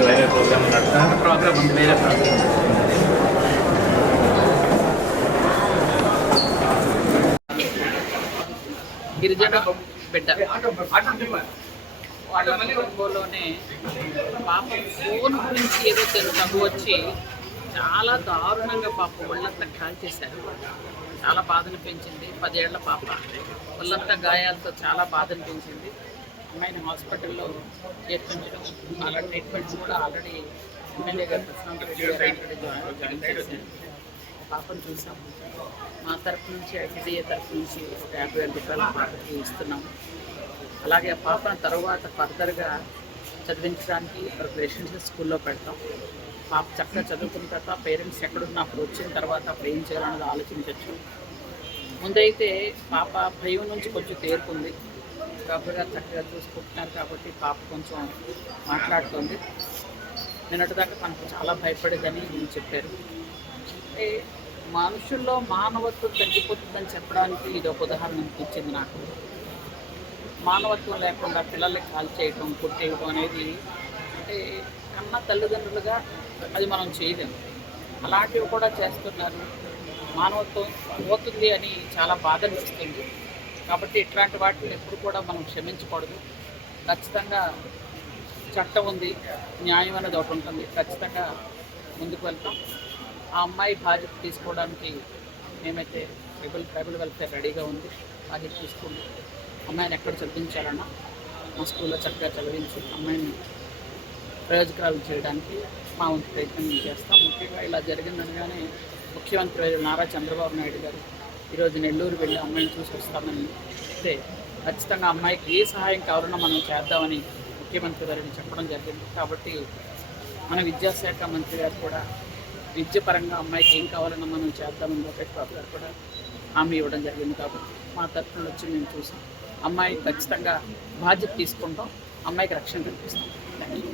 వేరే programme programme ఉంది గిరిజన బిడ్డ వాళ్ళ కుటుంబంలోనే ఫోన్ గురించి ఏదో తను వచ్చి చాలా దారుణంగా పాప ఒళ్ళంతా కాల్ చేశారు. చాలా బాధను పెంచింది పదేళ్ళ పాప. ఒళ్ళంతా గాయాలతో చాలా బాధను పెంచింది అమ్మాయిని హాస్పిటల్లో చేర్పించడం. అలా ట్రీట్మెంట్స్ కూడా ఆల్రెడీ ఎమ్మెల్యే గారు ప్రశాంత్ పాపను చూసాం. మా తరఫు నుంచి ఐటీడీఏ తరఫు నుంచి ఒక యాభై వేల రూపాయల పాపకి ఇస్తున్నాము అలాగే ఆ పాపను తర్వాత ఫర్దర్గా చదివించడానికి ప్రిపరేషన్స్ స్కూల్లో పెడతాం. పాప చక్కగా చదువుకున్న తర్వాత పేరెంట్స్ ఎక్కడున్నా అప్పుడు వచ్చిన తర్వాత అప్పుడు ఏం చేయాలన్నది ఆలోచించవచ్చు ముందైతే పాప భయం నుంచి కొంచెం తేరుకుంది. కాబట్టి చక్కగా చూసుకుంటున్నారు కాబట్టి పాప కొంచెం మాట్లాడుతుంది. నిన్నటిదాకా తనకు చాలా భయపడేదని నేను చెప్పారు. మనుషుల్లో మానవత్వం తగ్గిపోతుందని చెప్పడానికి ఇది ఒక ఉదాహరణ అనిపించింది నాకు. మానవత్వం లేకుండా పిల్లల్ని కాల్ చేయటం కొట్టేయడం అనేది అంటే కన్న తల్లిదండ్రులుగా అది మనం చేయలేము అలాంటివి కూడా చేస్తున్నారు. మానవత్వం పోతుంది అని చాలా బాధ అనిపిస్తుంది. కాబట్టి ఇట్లాంటి వాటిని ఎప్పుడు కూడా మనం క్షమించకూడదు. ఖచ్చితంగా చట్టం ఉంది న్యాయం అనేది ఒకటి ఉంటుంది. ఖచ్చితంగా ముందుకు వెళ్తాం. ఆ అమ్మాయి బాధ్యత తీసుకోవడానికి మేమైతే ట్రైబల్ ట్రైబల్ వెల్ఫేర్ రెడీగా ఉంది. బాధ్యత తీసుకుంది అమ్మాయిని ఎక్కడ చదివించాలన్నా మా స్కూల్లో చక్కగా చదివించి అమ్మాయిని ప్రయోజకరాలు చేయడానికి మా వంతు ప్రయత్నం చేస్తాం. ముఖ్యంగా ఇలా జరిగిందనగానే ముఖ్యమంత్రి నారా చంద్రబాబు నాయుడు గారు ఈరోజు నెల్లూరు వెళ్ళి అమ్మాయిని చూసి వస్తామని అయితే ఖచ్చితంగా అమ్మాయికి ఏ సహాయం కావాలన్నా మనం చేద్దామని ముఖ్యమంత్రి గారిని చెప్పడం జరిగింది. కాబట్టి మన విద్యాశాఖ మంత్రి గారు కూడా విద్యపరంగా అమ్మాయికి ఏం కావాలన్నా మనం చేద్దామని లోకేష్ బాబు గారు కూడా హామీ ఇవ్వడం జరిగింది. కాబట్టి మా తరఫున వచ్చి మేము చూసాం. అమ్మాయి ఖచ్చితంగా బాధ్యత తీసుకుంటాం. అమ్మాయికి రక్షణ కల్పిస్తాం. Thank you